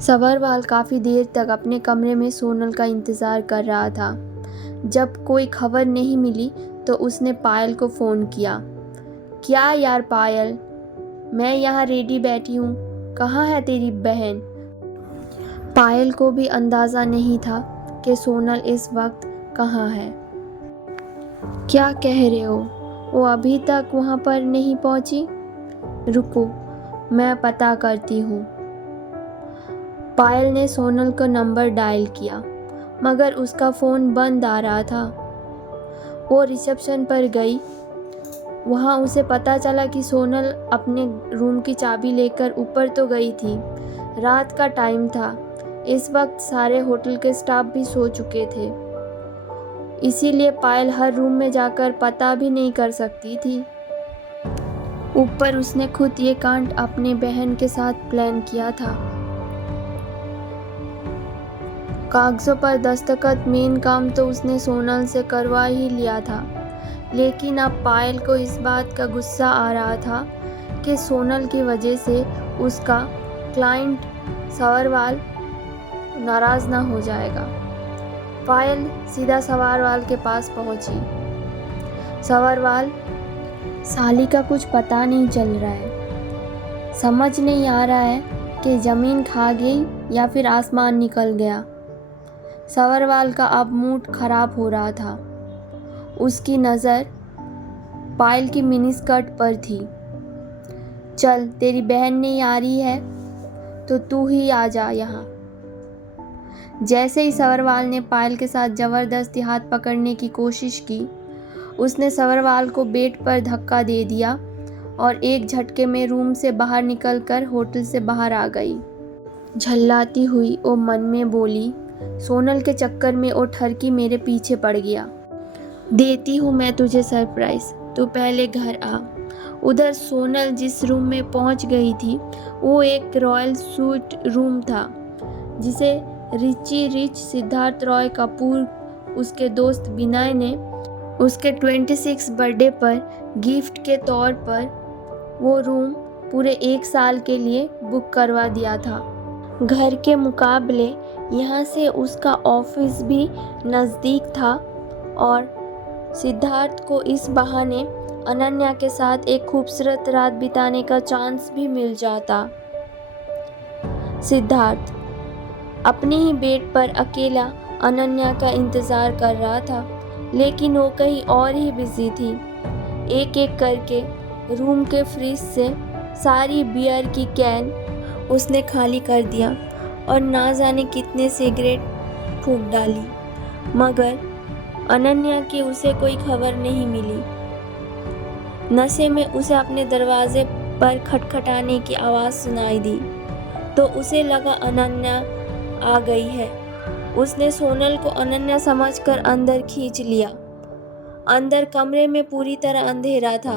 सभरवाल काफ़ी देर तक अपने कमरे में सोनल का इंतज़ार कर रहा था। जब कोई खबर नहीं मिली तो उसने पायल को फ़ोन किया। क्या यार पायल, मैं यहाँ रेडी बैठी हूँ, कहाँ है तेरी बहन? पायल को भी अंदाज़ा नहीं था कि सोनल इस वक्त कहाँ है। क्या कह रहे हो, वो अभी तक वहाँ पर नहीं पहुँची? रुको, मैं पता करती हूँ। पायल ने सोनल का नंबर डायल किया, मगर उसका फ़ोन बंद आ रहा था। वो रिसेप्शन पर गई। वहाँ उसे पता चला कि सोनल अपने रूम की चाबी लेकर ऊपर तो गई थी। रात का टाइम था, इस वक्त सारे होटल के स्टाफ भी सो चुके थे, इसीलिए पायल हर रूम में जाकर पता भी नहीं कर सकती थी। ऊपर उसने खुद ये कांड अपनी बहन के साथ प्लान किया था। कागज़ों पर दस्तखत मेन काम तो उसने सोनल से करवा ही लिया था, लेकिन अब पायल को इस बात का गुस्सा आ रहा था कि सोनल की वजह से उसका क्लाइंट सभरवाल नाराज़ ना हो जाएगा। पायल सीधा सभरवाल के पास पहुंची। सभरवाल, साली का कुछ पता नहीं चल रहा है, समझ नहीं आ रहा है कि ज़मीन खा गई या फिर आसमान निकल गया। सभरवाल का अब मूड खराब हो रहा था। उसकी नज़र पायल की मिनी स्कर्ट पर थी। चल, तेरी बहन नहीं आ रही है तो तू ही आ जा यहाँ। जैसे ही सभरवाल ने पायल के साथ ज़बरदस्ती हाथ पकड़ने की कोशिश की, उसने सभरवाल को बेड पर धक्का दे दिया और एक झटके में रूम से बाहर निकलकर होटल से बाहर आ गई। झल्लाती हुई वो मन में बोली, सोनल के चक्कर में वो ठरकी मेरे पीछे पड़ गया। देती हूँ मैं तुझे सरप्राइज़, तू पहले घर आ। उधर सोनल जिस रूम में पहुँच गई थी वो एक रॉयल स्वीट रूम था, जिसे रिच सिद्धार्थ रॉय कपूर उसके दोस्त विनय ने उसके 26 बर्थडे पर गिफ्ट के तौर पर वो रूम पूरे 1 साल के लिए बुक करवा दिया था। घर के मुकाबले यहाँ से उसका ऑफिस भी नज़दीक था और सिद्धार्थ को इस बहाने अनन्या के साथ एक खूबसूरत रात बिताने का चांस भी मिल जाता। सिद्धार्थ अपने ही बेड पर अकेला अनन्या का इंतज़ार कर रहा था, लेकिन वो कहीं और ही बिजी थी। एक एक करके रूम के फ्रिज से सारी बियर की कैन उसने खाली कर दिया और ना जाने कितने सिगरेट फूंक डाली, मगर अनन्या की उसे कोई खबर नहीं मिली। नशे में उसे अपने दरवाजे पर खटखटाने की आवाज़ सुनाई दी तो उसे लगा अनन्या आ गई है। उसने सोनल को अनन्या समझकर अंदर खींच लिया। अंदर कमरे में पूरी तरह अंधेरा था।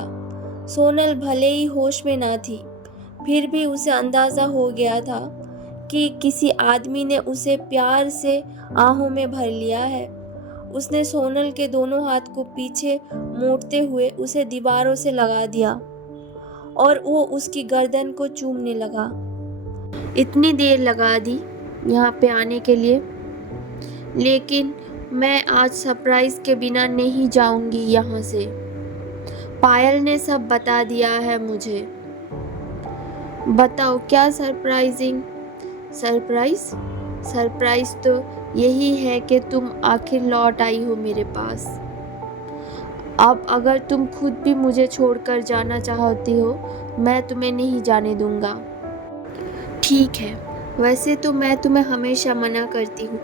सोनल भले ही होश में ना थी, फिर भी उसे अंदाज़ा हो गया था कि किसी आदमी ने उसे प्यार से आहों में भर लिया है। उसने सोनल के दोनों हाथ को पीछे मोड़ते हुए उसे दीवारों से लगा दिया और वो उसकी गर्दन को चूमने लगा। इतनी देर लगा दी यहाँ पे आने के लिए, लेकिन मैं आज सरप्राइज़ के बिना नहीं जाऊंगी यहाँ से। पायल ने सब बता दिया है मुझे। बताओ क्या सरप्राइजिंग? सरप्राइज़ तो यही है कि तुम आखिर लौट आई हो मेरे पास। अब अगर तुम खुद भी मुझे छोड़कर जाना चाहती हो, मैं तुम्हें नहीं जाने दूंगा। ठीक है, वैसे तो मैं तुम्हें हमेशा मना करती हूँ,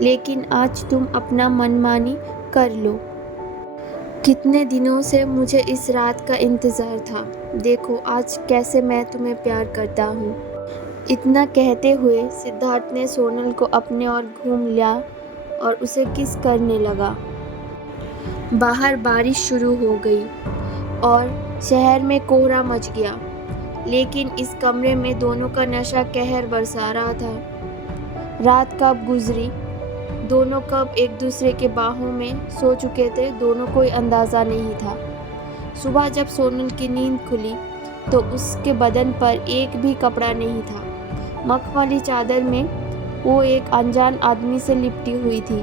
लेकिन आज तुम अपना मनमानी कर लो। कितने दिनों से मुझे इस रात का इंतज़ार था। देखो आज कैसे मैं तुम्हें प्यार करता हूँ। इतना कहते हुए सिद्धार्थ ने सोनल को अपने ओर घूम लिया और उसे किस करने लगा। बाहर बारिश शुरू हो गई और शहर में कोहरा मच गया, लेकिन इस कमरे में दोनों का नशा कहर बरसा रहा था। रात कब गुजरी, दोनों कब एक दूसरे के बाहों में सो चुके थे, दोनों कोई अंदाज़ा नहीं था। सुबह जब सोनल की नींद खुली तो उसके बदन पर एक भी कपड़ा नहीं था। मखमली चादर में वो एक अनजान आदमी से लिपटी हुई थी।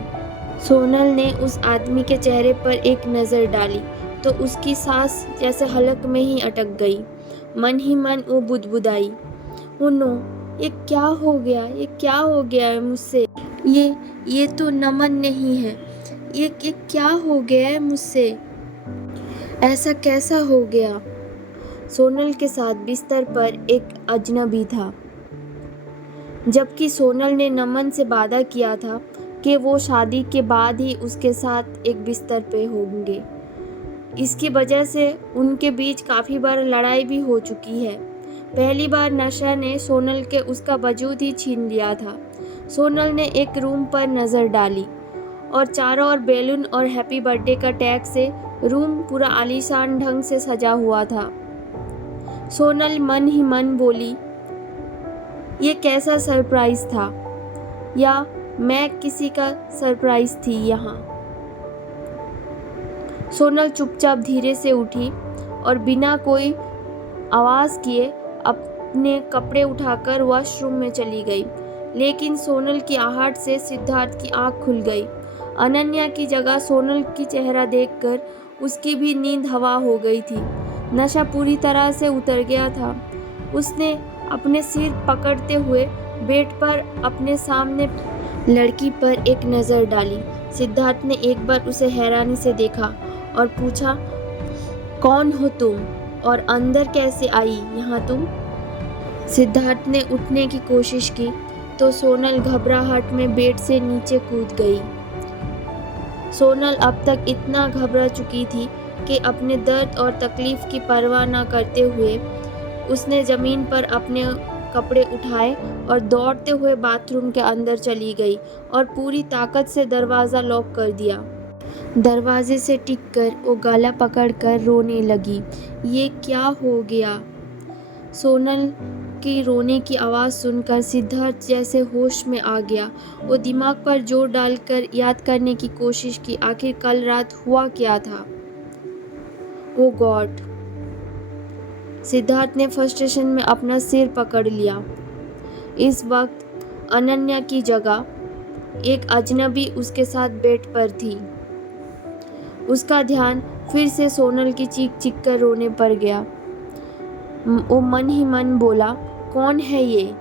सोनल ने उस आदमी के चेहरे पर एक नज़र डाली तो उसकी सांस जैसे हलक में ही अटक गई। मन ही मन वो बुदबुदाई, "ओ नो, ये क्या हो गया? ये क्या हो गया है मुझसे? ये तो नमन नहीं है। ये क्या हो गया है मुझसे? ऐसा कैसा हो गया?" सोनल के साथ बिस्तर पर एक अजनबी था, जबकि सोनल ने नमन से वादा किया था कि वो शादी के बाद ही उसके साथ एक बिस्तर पे होंगे। इसकी वजह से उनके बीच काफ़ी बार लड़ाई भी हो चुकी है। पहली बार नशा ने सोनल के उसका वजूद ही छीन लिया था। सोनल ने एक रूम पर नज़र डाली और चारों ओर बैलून और हैप्पी बर्थडे का टैग से रूम पूरा आलीशान ढंग से सजा हुआ था। सोनल मन ही मन बोली, ये कैसा सरप्राइज़ था, या मैं किसी का सरप्राइज़ थी यहाँ। सोनल चुपचाप धीरे से उठी और बिना कोई आवाज़ किए अपने कपड़े उठाकर वॉशरूम में चली गई। लेकिन सोनल की आहट से सिद्धार्थ की आंख खुल गई। अनन्या की जगह सोनल की चेहरा देखकर उसकी भी नींद हवा हो गई थी। नशा पूरी तरह से उतर गया था। उसने अपने सिर पकड़ते हुए बेड पर अपने सामने लड़की पर एक नज़र डाली। सिद्धार्थ ने एक बार उसे हैरानी से देखा और पूछा, कौन हो तुम और अंदर कैसे आई यहाँ तुम? सिद्धार्थ ने उठने की कोशिश की तो सोनल घबराहट में बेड से नीचे कूद गई। सोनल अब तक इतना घबरा चुकी थी कि अपने दर्द और तकलीफ की परवाह न करते हुए उसने ज़मीन पर अपने कपड़े उठाए और दौड़ते हुए बाथरूम के अंदर चली गई और पूरी ताकत से दरवाज़ा लॉक कर दिया। दरवाजे से टिककर वो गला पकड़कर रोने लगी। ये क्या हो गया? सोनल की रोने की आवाज़ सुनकर सिद्धार्थ जैसे होश में आ गया। वो दिमाग पर जोर डालकर याद करने की कोशिश की, आखिर कल रात हुआ क्या था। ओ गॉड! सिद्धार्थ ने फ्रस्ट्रेशन में अपना सिर पकड़ लिया। इस वक्त अनन्या की जगह एक अजनबी उसके साथ बेड पर थी। उसका ध्यान फिर से सोनल की चीख चीख कर रोने पर गया। वो मन ही मन बोला, कौन है ये?